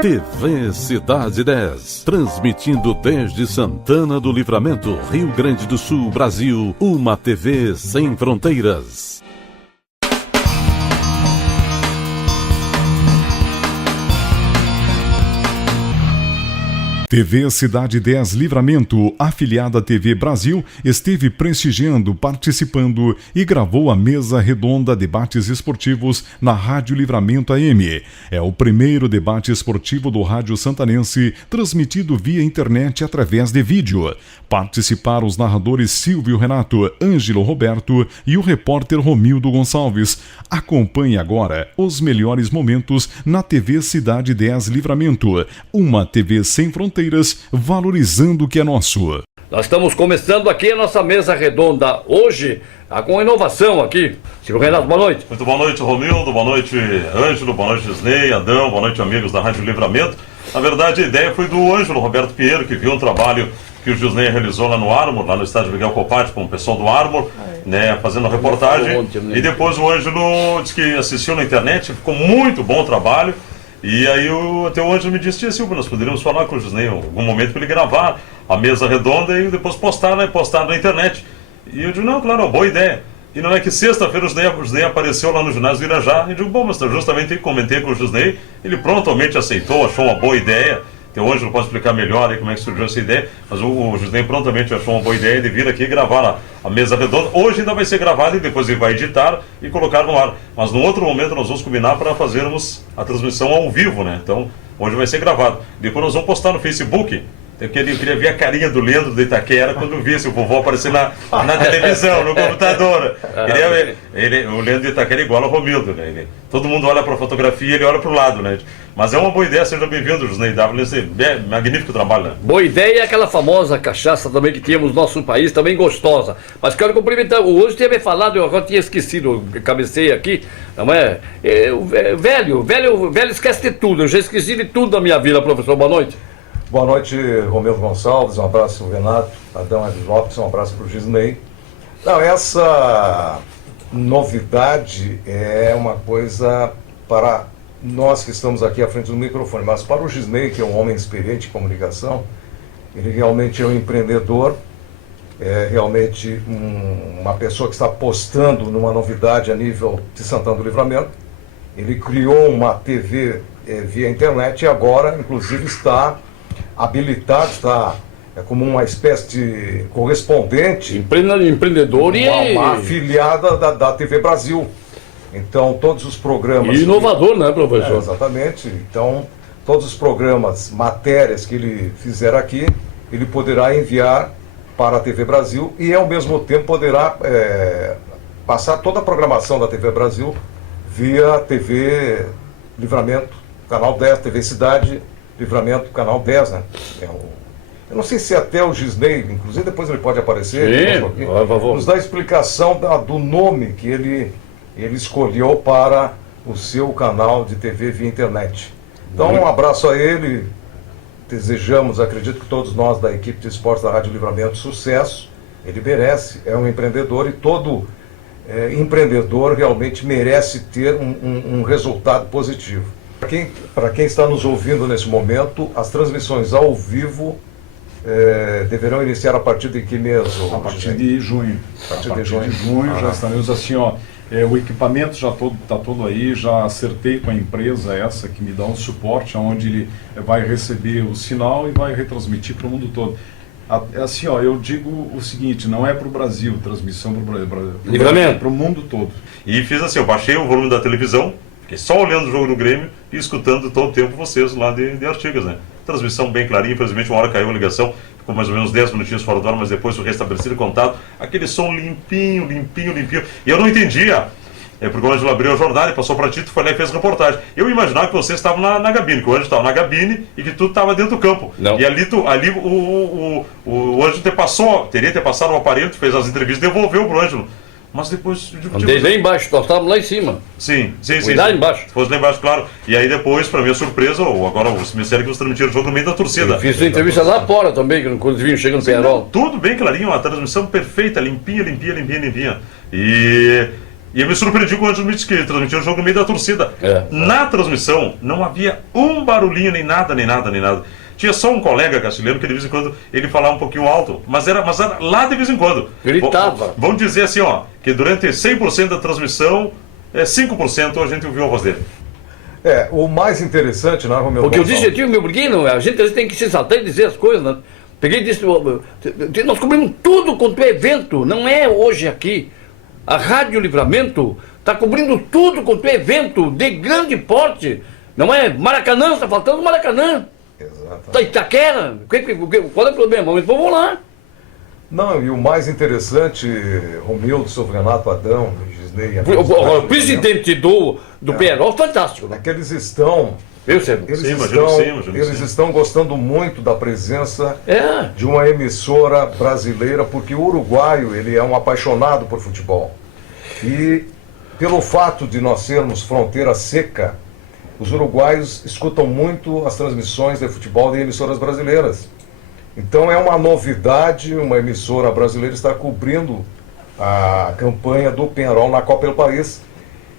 TV Cidade 10, transmitindo desde Santana do Livramento, Rio Grande do Sul, Brasil, uma TV sem fronteiras. TV Cidade 10 Livramento, afiliada à TV Brasil, esteve prestigiando, participando e gravou a mesa redonda Debates Esportivos na Rádio Livramento AM. É o primeiro debate esportivo do rádio santanense, transmitido via internet através de vídeo. Participaram os narradores Silvio Renato, Ângelo Roberto e o repórter Romildo Gonçalves. Acompanhe agora os melhores momentos na TV Cidade 10 Livramento, uma TV sem fronteiras, valorizando o que é nosso. Nós estamos começando aqui a nossa mesa redonda hoje, com inovação aqui. Silvio Renato, boa noite. Muito boa noite, Romildo, boa noite, Ângelo, boa noite, Disney, Adão, boa noite, amigos da Rádio Livramento. Na verdade, a ideia foi do Ângelo Roberto Pinheiro, que viu um trabalho que o Disney realizou lá no Armor, lá no estádio Miguel Copati, com o pessoal do Armor, né, fazendo a reportagem. E depois o Ângelo disse que assistiu na internet, ficou muito bom o trabalho. E aí até o Ângelo me disse, tia Silvio, nós poderíamos falar com o Disney em algum momento para ele gravar a mesa redonda e depois postar na internet. E eu digo, não, claro, uma boa ideia. E não é que sexta-feira o Disney apareceu lá no ginásio do Irajá, e eu digo, bom, mas justamente comentei com o Disney, ele prontamente aceitou, achou uma boa ideia. Então o Ângelo pode explicar melhor aí como é que surgiu essa ideia, mas o Disney prontamente achou uma boa ideia de vir aqui gravar a mesa redonda. Hoje ainda vai ser gravado e depois ele vai editar e colocar no ar. Mas no outro momento nós vamos combinar para fazermos a transmissão ao vivo, né? Então hoje vai ser gravado. Depois nós vamos postar no Facebook. Eu queria ver a carinha do Leandro de Itaquera quando visse o vovô aparecer na televisão, no computador. O Leandro de Itaquera é igual ao Romildo, né? Todo mundo olha para a fotografia e ele olha para o lado, né? Mas é uma boa ideia, seja bem-vindo, Disney W, nesse magnífico trabalho, né? Boa ideia é aquela famosa cachaça também que tínhamos no nosso país, também gostosa. Mas quero cumprimentar, hoje tinha falado, eu agora tinha esquecido, eu cabecei aqui, não é? Velho esquece de tudo, eu já esqueci de tudo da minha vida, professor, boa noite. Boa noite, Romildo Gonçalves, um abraço ao Renato, Adão Edson Lopes, um abraço para o Disney. Não, essa novidade é uma coisa para nós que estamos aqui à frente do microfone, mas para o Disney, que é um homem experiente em comunicação, ele realmente é um empreendedor, é realmente uma pessoa que está apostando numa novidade a nível de Santana do Livramento. Ele criou uma TV via internet e agora, inclusive, está habilitado, está como uma espécie de correspondente, empreendedor e uma afiliada da TV Brasil. Então, todos os programas... E inovador, né, professor? Exatamente. Então, todos os programas, matérias que ele fizer aqui, ele poderá enviar para a TV Brasil e, ao mesmo tempo, poderá passar toda a programação da TV Brasil via TV Livramento, Canal 10, TV Cidade Livramento, Canal 10, né? Eu não sei se até o Disney, inclusive depois ele pode aparecer, nos dá a explicação do nome que ele escolheu para o seu canal de TV via internet. Então, um abraço a ele, desejamos, acredito que todos nós da equipe de esportes da Rádio Livramento, sucesso. Ele merece, é um empreendedor e todo empreendedor realmente merece ter um resultado positivo. Para quem está nos ouvindo nesse momento, as transmissões ao vivo deverão iniciar a partir de que mês? A partir de junho. A partir de junho já estaremos assim, ó. O equipamento já está todo aí, já acertei com a empresa essa que me dá um suporte, onde ele vai receber o sinal e vai retransmitir para o mundo todo. Assim, ó, eu digo o seguinte, não é para o Brasil, transmissão para o mundo todo. E fiz assim, eu baixei o volume da televisão, fiquei só olhando o jogo do Grêmio e escutando todo o tempo vocês lá de Artigas, né? Transmissão bem clarinha, infelizmente uma hora caiu a ligação, ficou mais ou menos 10 minutinhos fora do ar, mas depois foi restabelecido o contato, aquele som limpinho. E eu não entendia, porque o Ângelo abriu o jornal e passou para ti, tu foi lá e fez reportagem. Eu imaginava que vocês estavam na cabine, que o Ângelo estava na cabine e que tu estava dentro do campo. Não. E ali o Ângelo teria passado o aparelho, tu fez as entrevistas, devolveu pro Ângelo. Mas depois... Andei lá embaixo, nós estávamos lá em cima. Sim. Lá embaixo. Fosse lá embaixo, claro. E aí depois, para minha surpresa, agora os ministérios que nos transmitiram o jogo no meio da torcida. Eu fiz uma entrevista lá fora também, quando eles vinham chegando no Penharol. Tudo bem clarinho, uma transmissão perfeita, limpinha. E E eu me surpreendi com o Ângelo Mitch, que ele transmitiu o jogo no meio da torcida. Na transmissão, não havia um barulhinho, nem nada. Tinha só um colega castilheiro que de vez em quando ele falava um pouquinho alto, mas era lá de vez em quando. Gritava. Vamos dizer assim, ó, que durante 100% da transmissão, 5% a gente ouviu a voz dele. O mais interessante, né, Romeu? O que eu disse, tio, meu briguinho, a gente tem que se exaltar e dizer as coisas, né? Peguei e disse, nós cobrimos tudo quanto é evento, não é hoje aqui. A Rádio Livramento está cobrindo tudo quanto é evento de grande porte. Não é Maracanã, está faltando Maracanã. Exato. Itaquera, qual é o problema? Mas vamos lá. Não, e o mais interessante, Romeu, seu Renato Adão, Gisnei... O presidente do PRO, fantástico. É que eles estão... Eles estão gostando muito da presença de uma emissora brasileira, porque o uruguaio, ele é um apaixonado por futebol. E pelo fato de nós sermos fronteira seca, os uruguaios escutam muito as transmissões de futebol de emissoras brasileiras. Então é uma novidade uma emissora brasileira estar cobrindo a campanha do Penharol na Copa do País.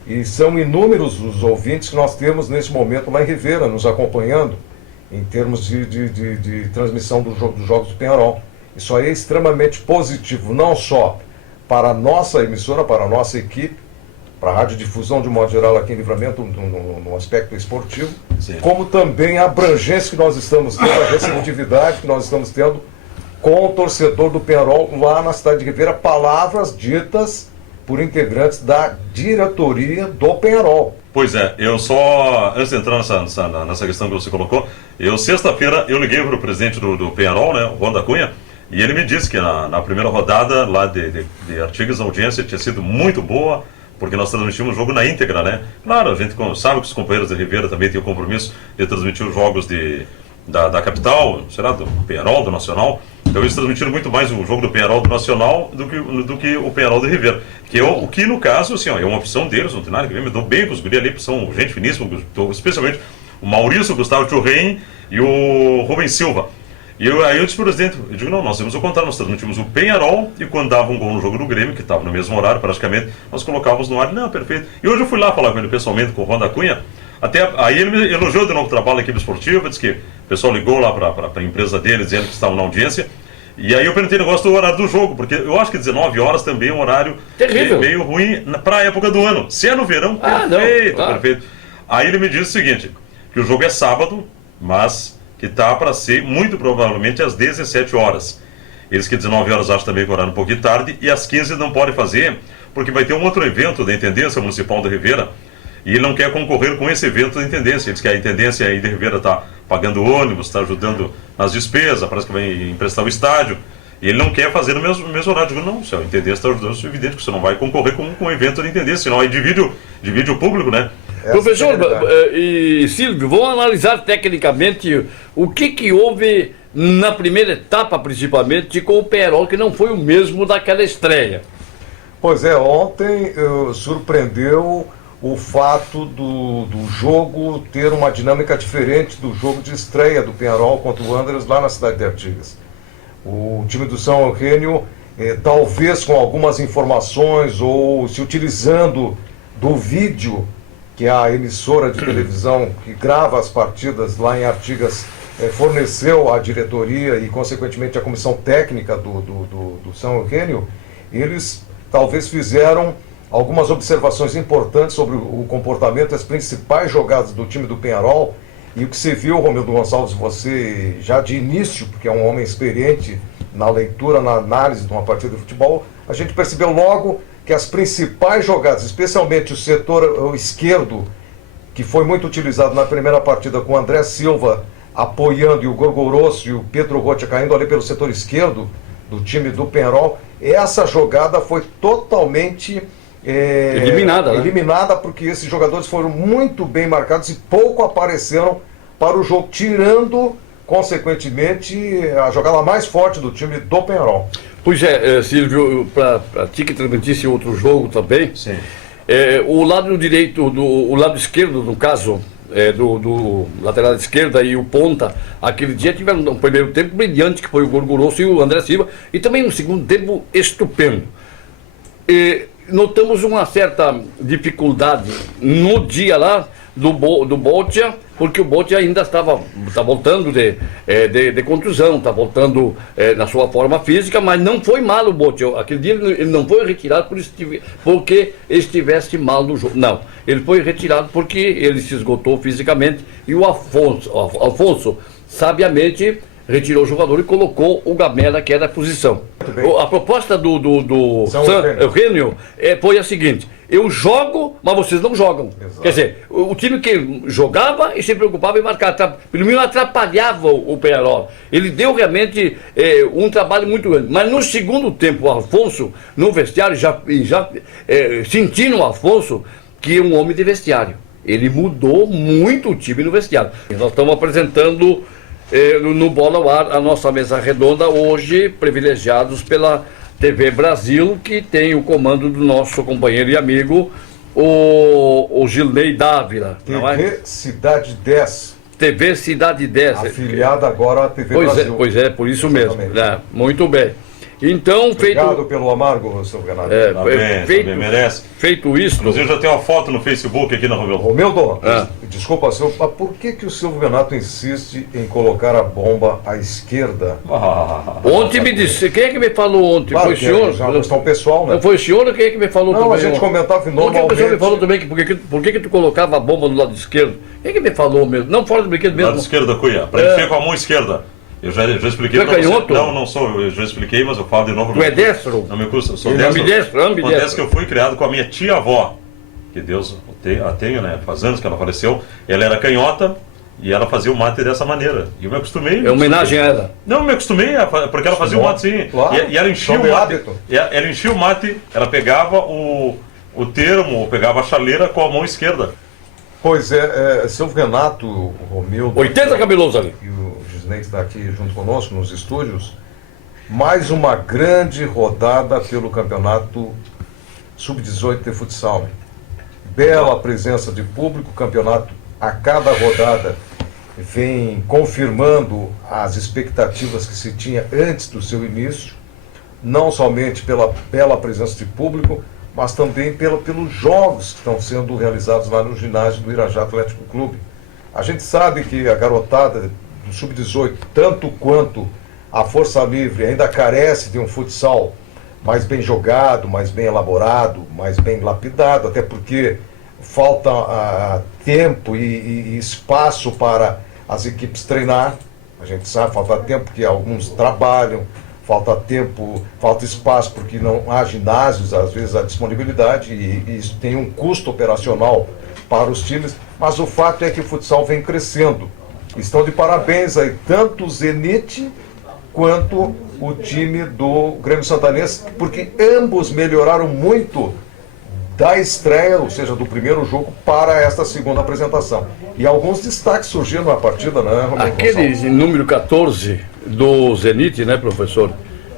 E são inúmeros os ouvintes que nós temos nesse momento lá em Rivera, nos acompanhando, em termos de transmissão dos jogos do Penharol. Isso aí é extremamente positivo, não só para a nossa emissora, para a nossa equipe, para a radiodifusão de um modo geral aqui em Livramento, no aspecto esportivo, como também a abrangência que nós estamos tendo, a receptividade que nós estamos tendo com o torcedor do Penharol lá na cidade de Rivera, palavras ditas por integrantes da diretoria do Penharol. Pois é, eu só, antes de entrar nessa questão que você colocou, sexta-feira, eu liguei para o presidente do Penharol, né, o Ronda Cunha, e ele me disse que na primeira rodada lá de Artigas, a audiência tinha sido muito boa, porque nós transmitimos o jogo na íntegra, né? Claro, a gente sabe que os companheiros de Rivera também têm o compromisso de transmitir os jogos da capital, será do Penharol, do Nacional. Então eles transmitiram muito mais o jogo do Penharol do Nacional do que o Penharol de Rivera. O que no caso, assim, é uma opção deles, não tem nada que ver, me dou bem com os guri ali, que são gente finíssima, especialmente o Maurício, o Gustavo Churren e o Rubens Silva. E aí eu disse para o presidente, eu digo, não, nós temos o contrário, nós transmitimos o Penharol e quando dava um gol no jogo do Grêmio, que estava no mesmo horário praticamente, nós colocávamos no ar, não, perfeito. E hoje eu fui lá falar com ele pessoalmente, com o Ronda Cunha, aí ele me elogiou de novo o trabalho da equipe esportiva, disse que o pessoal ligou lá para a empresa dele, dizendo que estavam na audiência, e aí eu perguntei o negócio do horário do jogo, porque eu acho que 19 horas também é um horário meio ruim para a época do ano. Se é no verão, perfeito, perfeito. Aí ele me disse o seguinte, que o jogo é sábado, mas que está para ser muito provavelmente às 17 horas. Eles que 19 horas acham também que é horário um pouquinho tarde, e às 15 não pode fazer, porque vai ter um outro evento da Intendência Municipal de Rivera, e ele não quer concorrer com esse evento da Intendência. Ele diz que a Intendência aí de Rivera está pagando ônibus, está ajudando nas despesas, parece que vai emprestar o estádio, e ele não quer fazer no mesmo horário. Eu digo, não, se a Intendência está ajudando, é evidente que você não vai concorrer com um evento da Intendência, senão aí divide o público, né? Professor e Silvio, vamos analisar tecnicamente o que houve na primeira etapa, principalmente, com o Penharol, que não foi o mesmo daquela estreia. Pois é, ontem surpreendeu o fato do jogo ter uma dinâmica diferente do jogo de estreia do Penharol contra o Wanderers lá na cidade de Artigas. O time do São Eugênio, talvez com algumas informações ou se utilizando do vídeo que a emissora de televisão que grava as partidas lá em Artigas forneceu à diretoria e, consequentemente, à comissão técnica do São Eugênio, eles talvez fizeram algumas observações importantes sobre o comportamento, as principais jogadas do time do Penharol, e o que você viu, Romildo Gonçalves, você já de início, porque é um homem experiente na leitura, na análise de uma partida de futebol, a gente percebeu logo que as principais jogadas, especialmente o setor esquerdo, que foi muito utilizado na primeira partida com o André Silva apoiando e o Gorgoroso e o Pedro Rocha caindo ali pelo setor esquerdo do time do Penharol, essa jogada foi totalmente eliminada, porque esses jogadores foram muito bem marcados e pouco apareceram para o jogo, tirando, consequentemente, a jogada mais forte do time do Penharol. Pois é, Silvio, para ti que transmitisse outro jogo também, sim. O lado direito, o lado esquerdo, no caso, do lateral esquerda e o ponta, aquele dia tiveram um primeiro tempo brilhante, que foi o Gorgoroso e o André Silva, e também um segundo tempo estupendo. notamos uma certa dificuldade no dia lá do Boccia, porque o Boccia ainda está voltando de contusão, está voltando na sua forma física, mas não foi mal o Boccia. Aquele dia ele não foi retirado porque estivesse mal no jogo. Não, ele foi retirado porque ele se esgotou fisicamente e o Alfonso sabiamente retirou o jogador e colocou o Gamela, que era a posição. A proposta do San Eugenio foi a seguinte: eu jogo, mas vocês não jogam. Exato. Quer dizer, o time que jogava e se preocupava em marcar, pelo menos atrapalhava o Peñarol. Ele deu realmente um trabalho muito grande. Mas no segundo tempo, o Alfonso, no vestiário, já sentindo o Alfonso que é um homem de vestiário. Ele mudou muito o time no vestiário. Nós estamos apresentando no Bola ao Ar a nossa mesa redonda, hoje privilegiados pela TV Brasil, que tem o comando do nosso companheiro e amigo, o Gilney Dávila. TV Cidade 10. TV Cidade 10. Afiliada agora à TV Brasil. Pois é, por isso exatamente mesmo. Muito bem. Então, obrigado pelo amargo, seu Renato. Merece. Feito isso. Inclusive, já tem uma foto no Facebook aqui na Romildo. Romildo, desculpa, senhor, mas por que o Silvio Renato insiste em colocar a bomba à esquerda? Ontem me disse, quem é que me falou ontem? Claro, foi o senhor? É uma questão pessoal, né? Não foi o senhor ou quem é que me falou também? Não, a gente comentava normalmente. Ontem o pessoal me falou também que por que tu colocava a bomba do lado esquerdo? Quem é que me falou mesmo? Não fora do brinquedo mesmo. Lado esquerdo, Cunha. Para encher com a mão esquerda. Eu já expliquei para você. Não sou, eu já expliquei, mas eu falo de novo. Tu é destro? Não me custa, eu sou destro. Acontece que eu fui criado com a minha tia-avó, que Deus a tenha, né? Faz anos que ela faleceu. Ela era canhota e ela fazia o mate dessa maneira. E eu me acostumei. É homenagem a ela? Não, eu me acostumei, porque ela fazia o mate assim. Claro. E ela enchia o mate. Ela enchia o mate, ela pegava o termo, pegava a chaleira com a mão esquerda. Pois é, Silvio Renato, Romildo... 80 cabelos ali. E o Gisney está aqui junto conosco nos estúdios. Mais uma grande rodada pelo campeonato Sub-18 de futsal. Bela presença de público, o campeonato a cada rodada vem confirmando as expectativas que se tinha antes do seu início, não somente pela bela presença de público, mas também pelos jogos que estão sendo realizados lá no ginásio do Irajá Atlético Clube. A gente sabe que a garotada do Sub-18, tanto quanto a Força Livre, ainda carece de um futsal mais bem jogado, mais bem elaborado, mais bem lapidado, até porque falta tempo e espaço para as equipes treinar. A gente sabe, falta tempo porque alguns trabalham, falta tempo, falta espaço porque não há ginásios, às vezes a disponibilidade, e isso tem um custo operacional para os times, mas o fato é que o futsal vem crescendo. Estão de parabéns aí tanto o Zenit quanto o time do Grêmio Santanense, porque ambos melhoraram muito da estreia, ou seja, do primeiro jogo, para esta segunda apresentação. E alguns destaques surgiram na partida, né, Romildo? Aquele número 14 do Zenit, né, professor?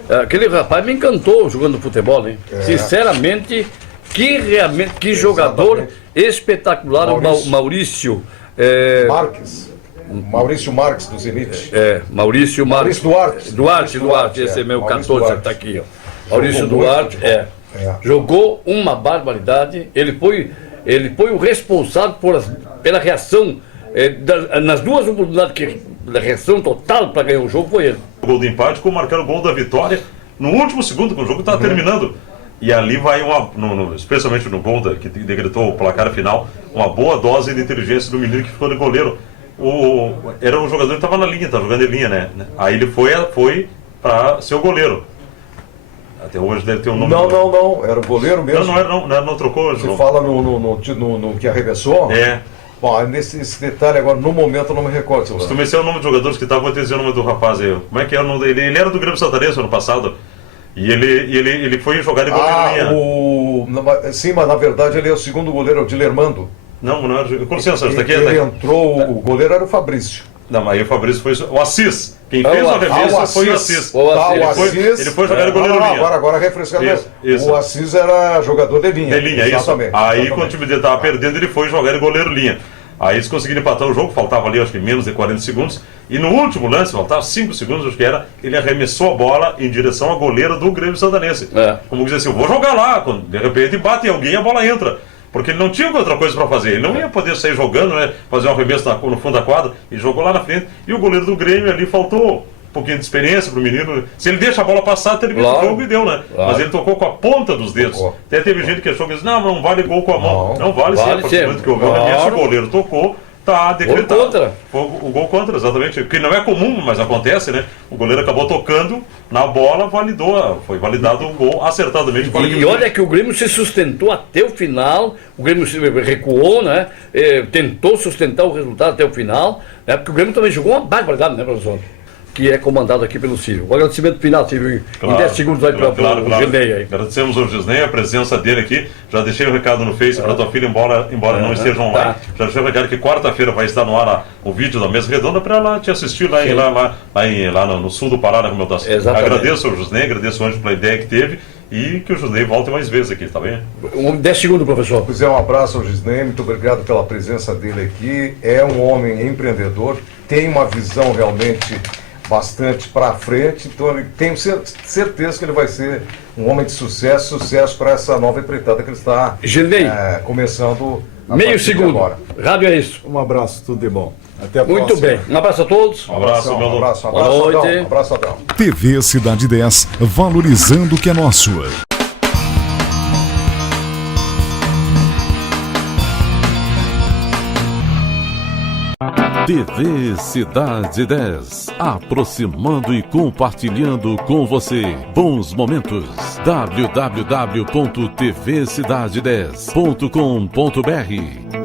Aquele rapaz me encantou jogando futebol, hein? Sinceramente, que jogador espetacular, Maurício Marques. Maurício Marques do Zenit. Maurício Duarte, esse é meu 14 que está aqui, ó. Maurício Duarte, jogou uma barbaridade. Ele foi o responsável pela reação nas duas oportunidades, a reação total para ganhar o jogo foi ele. O gol do empate, como marcar o gol da vitória no último segundo, quando o jogo estava terminando. E ali vai, especialmente no gol que decretou o placar final, uma boa dose de inteligência do menino que ficou de goleiro. Era um jogador que estava na linha, estava jogando em linha, né? Aí ele foi para ser o goleiro. Até hoje deve ter um nome. Não, era o goleiro mesmo. Não trocou. Você fala no que arremessou? Bom, nesse detalhe agora, no momento, eu não me recordo. Se tu me disser o nome dos jogadores que estavam, vou te dizer o nome do rapaz aí. Como é que era o nome dele? Ele era do Grêmio Santanense ano passado. E ele foi jogar de goleiro linha. Sim, mas na verdade ele é o segundo goleiro, o Dilermando. Não era. Com licença, isso daqui ele entrou, o goleiro era o Fabrício. Não, mas aí o Fabrício foi o Assis. Quem fez a revista foi o Assis. Ele foi jogar de goleiro linha. Agora refrescando. O Assis era jogador de linha. Exatamente. Aí quando o time dele estava perdendo, ele foi jogar de goleiro linha. Aí eles conseguiram empatar o jogo, faltava ali acho que menos de 40 segundos. E no último lance, faltava 5 segundos, acho que era, ele arremessou a bola em direção à goleira do Grêmio Santanense. Como dizer assim, eu vou jogar lá, quando de repente bate em alguém, a bola entra. Porque ele não tinha outra coisa para fazer, ele não ia poder sair jogando, né, fazer um arremesso no fundo da quadra, e jogou lá na frente. E o goleiro do Grêmio ali faltou um pouquinho de experiência pro menino. Se ele deixa a bola passar, termina o jogo e deu, né? Mas ele tocou com a ponta dos dedos. Até teve gente que achou que disse, não vale gol com a mão. Não vale sim, a partir do momento que houve o arremesso, o goleiro tocou, tá decretado. O gol contra, exatamente. Que não é comum, mas acontece, né? O goleiro acabou tocando na bola, foi validado o gol acertadamente. E olha que o Grêmio se sustentou até o final, o Grêmio recuou, né? Tentou sustentar o resultado até o final, né? Porque o Grêmio também jogou uma barbaridade, né, professor? Que é comandado aqui pelo Círio. O agradecimento final, Círio, em 10 segundos aí para o Gisney aí. Agradecemos ao Gisney, a presença dele aqui. Já deixei o recado no Face para tua filha, embora não esteja online. Já deixei o recado que quarta-feira vai estar no ar o vídeo da Mesa Redonda para ela te assistir lá no sul do Pará, na Comunidade. Agradeço ao Gisney, agradeço ao Anjo pela ideia que teve e que o Gisney volte mais vezes aqui, tá bem? 10 segundos, professor. Pois é, um abraço ao Gisney, muito obrigado pela presença dele aqui. É um homem empreendedor, tem uma visão realmente bastante para frente, então ele tenho certeza que ele vai ser um homem de sucesso para essa nova empreitada que ele está começando a meio segundo agora. Rádio é isso. Um abraço, tudo de bom. Até a Muito próxima. bem, um abraço a todos. Um abraço, Um abraço, Boa noite. Um abraço, Adão. TV Cidade 10, valorizando o que é nosso. TV Cidade 10, aproximando e compartilhando com você bons momentos. www.tvcidade10.com.br